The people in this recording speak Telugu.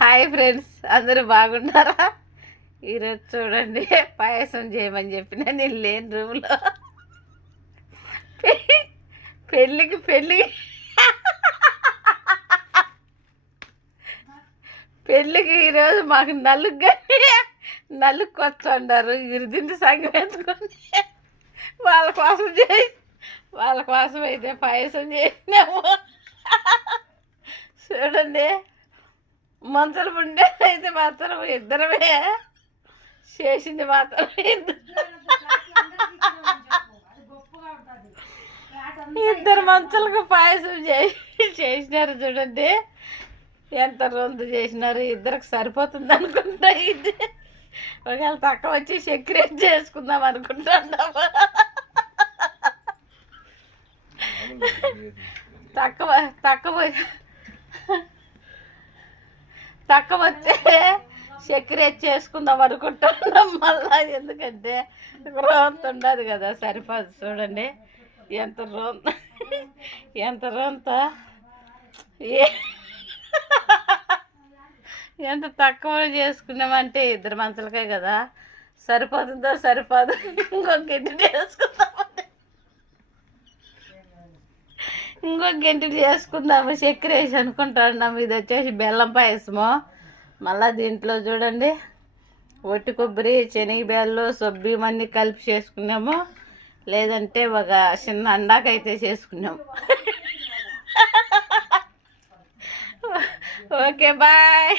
హాయ్ ఫ్రెండ్స్, అందరూ బాగున్నారా? ఈరోజు చూడండి, పాయసం చేయమని చెప్పిన నేను లేని రూమ్లో పెళ్ళికి ఈరోజు మాకు నలుగు వచ్చారు. ఇరుదింటి సంగం వేసుకొని వాళ్ళ కోసం అయితే పాయసం చేసినాము. చూడండి, మంచలు ఉండే అయితే మాత్రం ఇద్దరమే చేసింది, మాత్రం ఇద్దరు మంచులకు పాయసం చేసినారు. చూడండి ఎంత రొందు చేసినారు. ఇద్దరికి సరిపోతుంది అనుకుంటా. ఇది ఒకవేళ తక్కువ వచ్చి చక్కెర చేసుకుందాం అనుకుంటున్నాము. తక్కువ వచ్చే చక్కెర చేసుకుందాం అనుకుంటున్నాం మళ్ళా. ఎందుకంటే రోంత ఉండదు కదా, సరిపోదు. చూడండి ఎంత రోంత ఎంత తక్కువ చేసుకున్నామంటే ఇద్దరు మంచులకే కదా, సరిపోతుందో సరిపోదు. ఇంకొక గంట చేసుకుందాము. చక్కెర వేసి అనుకుంటున్నాము. ఇది వచ్చేసి బెల్లం పాయసము. మళ్ళీ దీంట్లో చూడండి ఒట్టి కొబ్బరి, శనగబేళ్ళు, సొబ్బియం అన్నీ కలిపి చేసుకున్నాము. లేదంటే ఒక చిన్న అండాకైతే చేసుకున్నాము. Okay, bye.